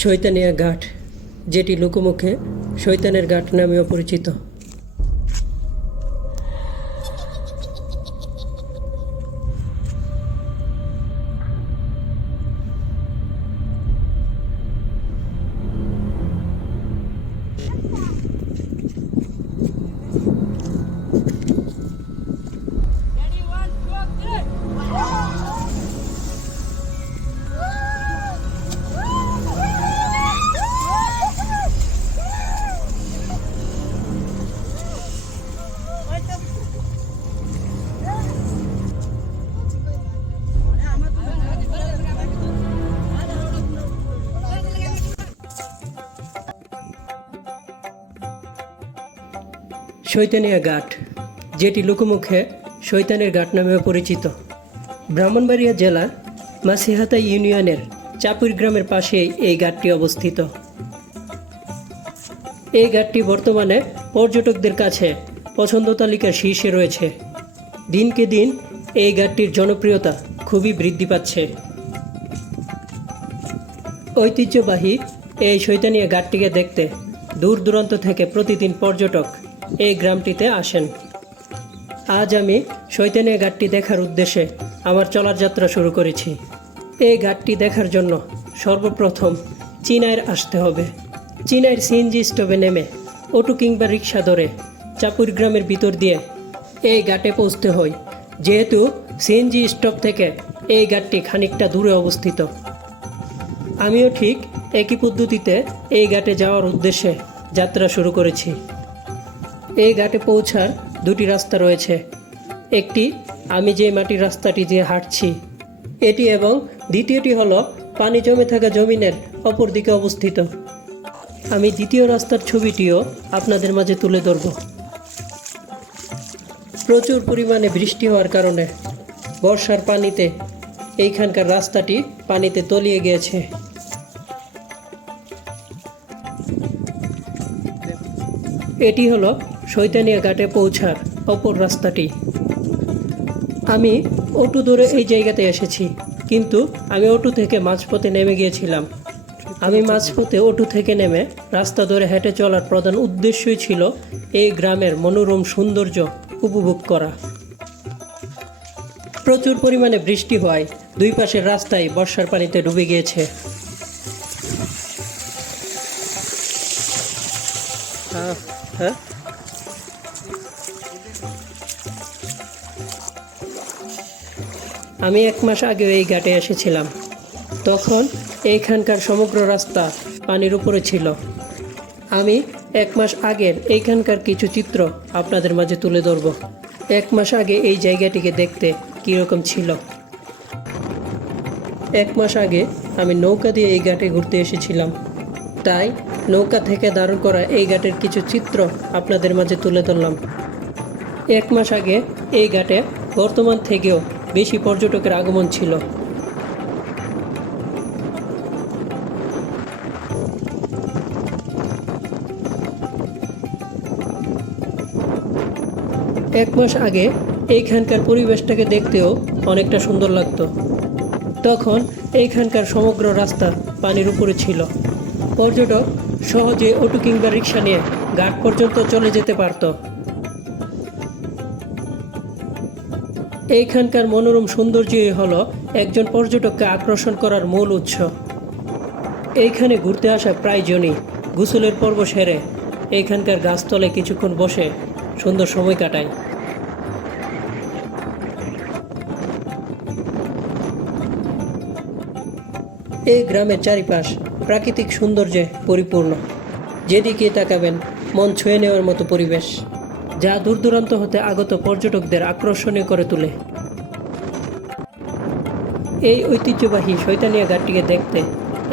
শৈতানিয়া ঘাট, যেটি লোকমুখে শৈতানের ঘাট নামেও পরিচিত। শৈতানিয়া ঘাট, যেটি লোকমুখে শৈতানের ঘাট নামেও পরিচিত। ব্রাহ্মণবাড়িয়া জেলার মাসিহাতা ইউনিয়নের চাপুর গ্রামের পাশেই এই ঘাটটি অবস্থিত। এই ঘাটটি বর্তমানে পর্যটকদের কাছে পছন্দ তালিকার শীর্ষে রয়েছে। দিনকে দিন এই ঘাটটির জনপ্রিয়তা খুবই বৃদ্ধি পাচ্ছে। ঐতিহ্যবাহী এই শৈতানিয়া ঘাটটিকে দেখতে দূর দূরান্ত থেকে প্রতিদিন পর্যটক এই গ্রামটিতে আসেন। আজ আমি শৈতানিয়া ঘাটটি দেখার উদ্দেশ্যে আমার চলার যাত্রা শুরু করেছি। এই ঘাটটি দেখার জন্য সর্বপ্রথম চিনাইর আসতে হবে। চিনাইর সিএনজি স্টপে নেমে অটো কিংবা রিক্সা ধরে চাপুর গ্রামের ভিতর দিয়ে এই ঘাটে পৌঁছতে হয়। যেহেতু সিএনজি স্টপ থেকে এই ঘাটটি খানিকটা দূরে অবস্থিত, আমিও ঠিক একই পদ্ধতিতে এই ঘাটে যাওয়ার উদ্দেশ্যে যাত্রা শুরু করেছি। এই ঘাটে পৌঁছার দুটি রাস্তা রয়েছে। একটি আমি যে মাটির রাস্তাটি দিয়ে হাঁটছি এটি, এবং দ্বিতীয়টি হলো পানি জমে থাকা জমিনের অপর দিকে অবস্থিত। আমি দ্বিতীয় রাস্তার ছবিটিও আপনাদের মাঝে তুলে ধরব। প্রচুর পরিমাণে বৃষ্টি হওয়ার কারণে বর্ষার পানিতে এইখানকার রাস্তাটি পানিতে তলিয়ে গিয়েছে। এটি হলো শৈতানিয়া ঘাটে পৌঁছার অপর রাস্তাটি। আমি অটো ধরে এই জায়গাতে এসেছি, কিন্তু আমি অটো থেকে মাঝপথে নেমে গিয়েছিলাম। আমি মাঝপথে অটো থেকে নেমে রাস্তা ধরে হেঁটে চলার প্রধান উদ্দেশ্যই ছিল এই গ্রামের মনোরম সৌন্দর্য উপভোগ করা। প্রচুর পরিমাণে বৃষ্টি হওয়ায় দুই পাশের রাস্তায় বর্ষার পানিতে ডুবে গিয়েছে। আমি 1 মাস আগে এই ঘাটে এসেছিলাম। তখন এইখানকার সমগ্র রাস্তা পানির উপরে ছিল। আমি 1 মাস আগের এইখানকার কিছু চিত্র আপনাদের মাঝে তুলে ধরব। 1 মাস আগে এই জায়গাটিকে দেখতে কীরকম ছিল। 1 মাস আগে আমি নৌকা দিয়ে এই ঘাটে ঘুরতে এসেছিলাম, তাই নৌকা থেকে ধারণ করা এই ঘাটের কিছু চিত্র আপনাদের মাঝে তুলে ধরলাম। 1 মাস আগে এই ঘাটে বর্তমান থেকেও বেশি পর্যটকের আগমন ছিল। এক মাস আগে এইখানকার পরিবেশটাকে দেখতেও অনেকটা সুন্দর লাগতো। তখন এইখানকার সমগ্র রাস্তা পানির উপরে ছিল। পর্যটক সহজে অটো কিংবা রিক্সা নিয়ে ঘাট পর্যন্ত চলে যেতে পারত। এইখানকার মনোরম সৌন্দর্যই হলো একজন পর্যটককে আকর্ষণ করার মূল উৎস। এইখানে ঘুরতে আসা প্রায়জনই গোসলের পর্ব সেরে এইখানকার গাছতলায় কিছুক্ষণ বসে সুন্দর সময় কাটায়। এই গ্রামের চারিপাশ প্রাকৃতিক সৌন্দর্যে পরিপূর্ণ। যেদিকে তাকাবেন মন ছুঁয়ে নেওয়ার মতো পরিবেশ, যা দূর দূরান্ত হতে আগত পর্যটকদের আকর্ষণীয় করে তোলে। এই ঐতিহ্যবাহী শৈতানিয়া ঘাটটিকে দেখতে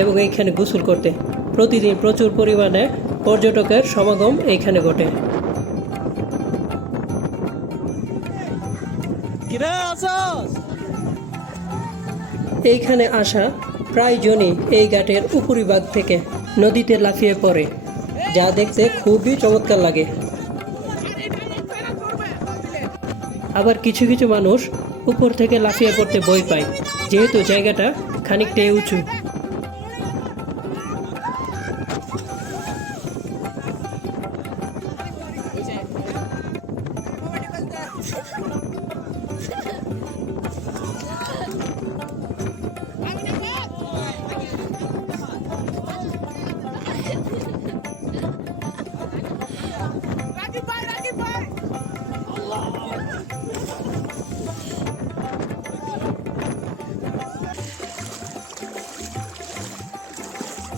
এবং এইখানে গোসল করতে প্রতিদিন প্রচুর পরিমাণে পর্যটকের সমাগম এইখানে ঘটে। এইখানে আসা প্রায়জনই এই ঘাটের উপরিভাগ থেকে নদীতে লাফিয়ে পড়ে, যা দেখতে খুবই চমৎকার লাগে। আবার কিছু কিছু মানুষ উপর থেকে লাফিয়ে পড়তে ভয় পায়, যেহেতু জায়গাটা খানিকটাই উঁচু।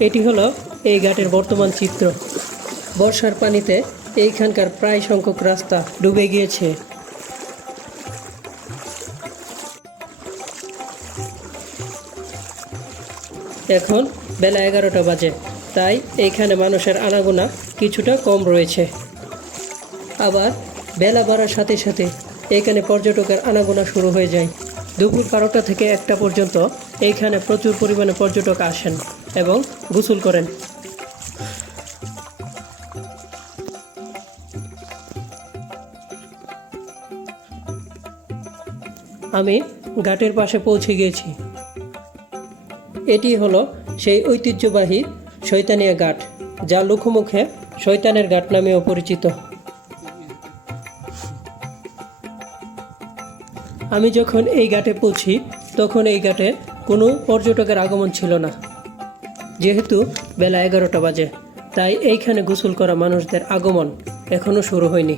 এটি হলো এই ঘাটের বর্তমান চিত্র। বর্ষার পানিতে এইখানকার প্রায় সংখ্যক রাস্তা ডুবে গিয়েছে। এখন বেলা 11টা বাজে, তাই এইখানে মানুষের আনাগোনা কিছুটা কম রয়েছে। আবার বেলা বাড়ার সাথে সাথে এইখানে পর্যটকের আনাগোনা শুরু হয়ে যায়। দুপুর 12টা থেকে 1টা পর্যন্ত এইখানে প্রচুর পরিমাণে পর্যটক আসেন এবং গোসল করেন। আমি ঘাটের পাশে পৌঁছে গিয়েছি। এটি হলো সেই ঐতিহ্যবাহী শয়তানিয়া ঘাট, যা লোকমুখে শয়তানের ঘাট নামেও পরিচিত। আমি যখন এই ঘাটে পৌঁছি তখন এই ঘাটে কোনো পর্যটকের আগমন ছিল না। যেহেতু বেলা 11টা বাজে, তাই এইখানে গোসল করা মানুষদের আগমন এখনও শুরু হয়নি।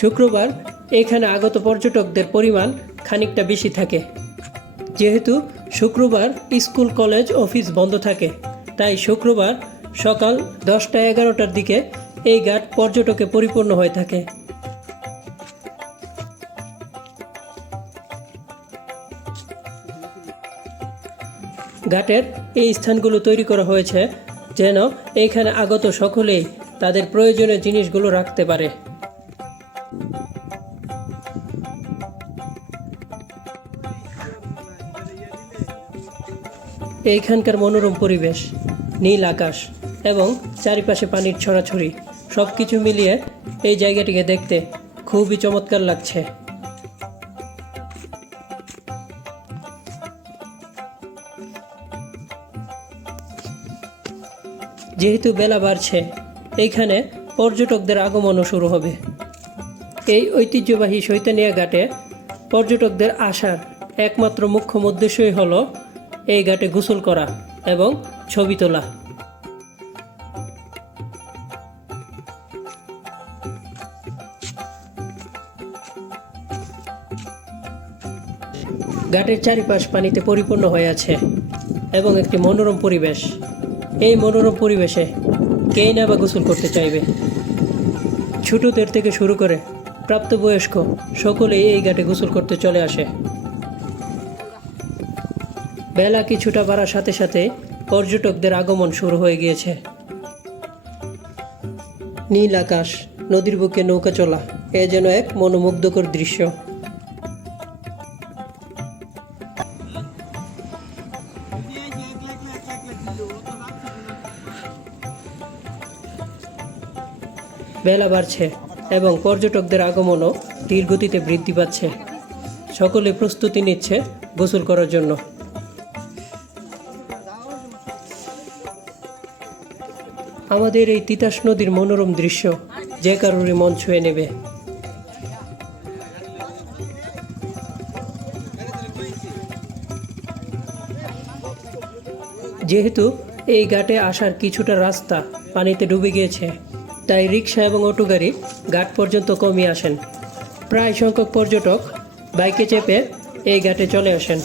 শুক্রবার এইখানে আগত পর্যটকদের পরিমাণ খানিকটা বেশি থাকে। যেহেতু শুক্রবার স্কুল, কলেজ, অফিস বন্ধ থাকে, তাই শুক্রবার সকাল 10টা-11টার দিকে এই ঘাট পর্যটকে পরিপূর্ণ হয়ে থাকে। ঘাটের এই স্থানগুলো তৈরি করা হয়েছে যেন এইখানে আগত সকলেই তাদের প্রয়োজনীয় জিনিসগুলো রাখতে পারে। এইখানকার মনোরম পরিবেশ, নীল আকাশ এবং চারিপাশে পানির ছড়াছড়ি সব কিছু মিলিয়ে এই জায়গাটিকে দেখতে খুবই চমৎকার লাগছে। যেহেতু বেলা বাড়ছে, এইখানে পর্যটকদের আগমনও শুরু হবে। এই ঐতিহ্যবাহী শয়তানিয়া ঘাটে পর্যটকদের আসার একমাত্র মুখ্য উদ্দেশ্যই হলো এই ঘাটে গোসল করা এবং ছবি তোলা। ঘাটের চারিপাশ পানিতে পরিপূর্ণ হয়ে আছে এবং একটি মনোরম পরিবেশ। এই মনোরম পরিবেশে কেই না বা গোসল করতে চাইবে। ছোটদের থেকে শুরু করে প্রাপ্তবয়স্ক সকলেই এই ঘাটে গোসল করতে চলে আসে। বেলা কিছুটা বাড়ার সাথে সাথে পর্যটকদের আগমন শুরু হয়ে গিয়েছে। নীল আকাশ, নদীর বুকে নৌকা চলা, এ যেন এক মনোমুগ্ধকর দৃশ্য। বেলা বাড়ছে এবং পর্যটকদের আগমনও ধীর গতিতে বৃদ্ধি পাচ্ছে। সকলে প্রস্তুতি নিচ্ছে গোসল করার জন্য। আমাদের এই তিতাস নদীর মনোরম দৃশ্য যে কারোরই মন ছুঁয়ে নেবে। যেহেতু এই ঘাটে আসার কিছুটা রাস্তা পানিতে ডুবে গিয়েছে, তাই রিক্সা এবং অটো গাড়ি ঘাট পর্যন্ত কমই আসেন। প্রায় সংখ্যক পর্যটক বাইকে চেপে এই ঘাটে চলে আসেন।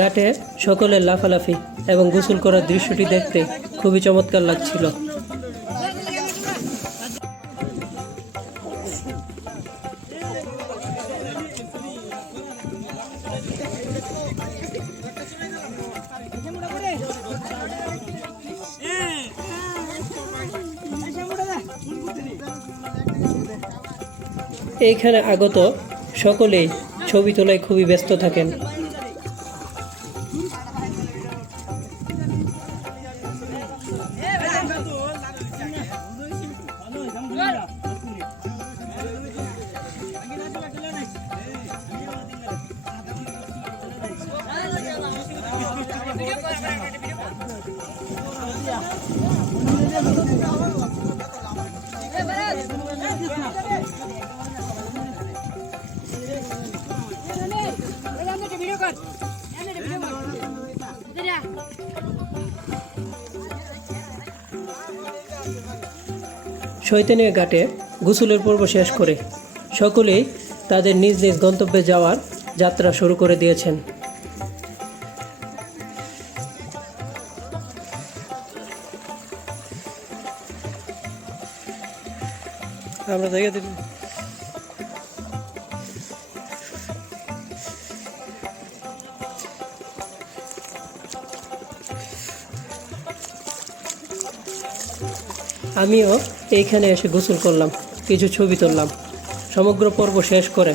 ঘাটে সকলের লাফালাফি। এবং গোসল করার দৃশ্যটি দেখতে খুবই চমৎকার লাগছিল। এইখানে আগত সকলেই ছবি তোলায় খুবই ব্যস্ত থাকেন। শয়তানিয়া ঘাটে গোসলের পর্ব শেষ করে সকলেই তাদের নিজ নিজ গন্তব্যে যাওয়ার যাত্রা শুরু করে দিয়েছেন। আমরা জায়গা দিই। আমিও এইখানে এসে গোসল করলাম, কিছু ছবি তুললাম। সমগ্র পর্ব শেষ করে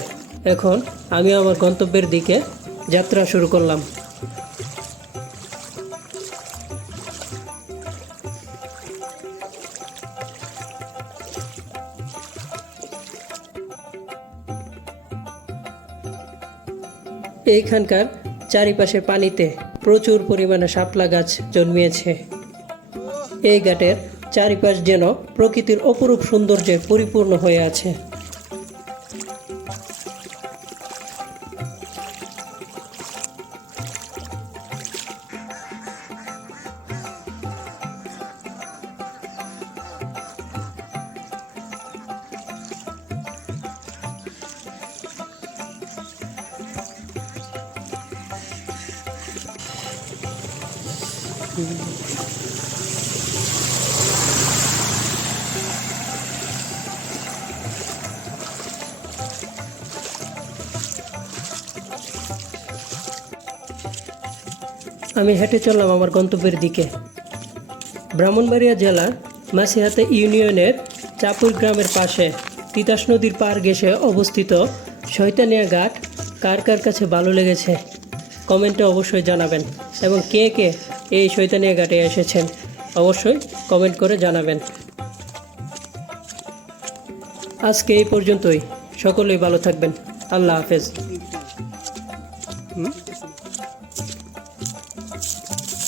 এখন আমি আমার গন্তব্যের দিকে যাত্রা শুরু করলাম। এইখানকার চারিপাশের পানিতে প্রচুর পরিমাণে শাপলা গাছ জন্মিয়েছে। এই ঘাটের চারিপাশ যেন প্রকৃতির অপরূপ সৌন্দর্যে পরিপূর্ণ হয়ে আছে। আমি হেঁটে চললাম আমার গন্তব্যের দিকে। ব্রাহ্মণবাড়িয়া জেলার মাসিহাতা ইউনিয়নের চাপুর গ্রামের পাশে তিতাস নদীর পার ঘেঁষে অবস্থিত শয়তানিয়া ঘাট কার কার কাছে ভালো লেগেছে কমেন্টে অবশ্যই জানাবেন, এবং কে কে এই শয়তানিয়া ঘাটে এসেছেন অবশ্যই কমেন্ট করে জানাবেন। আজকে এই পর্যন্তই, সকলেই ভালো থাকবেন। আল্লাহ হাফেজ।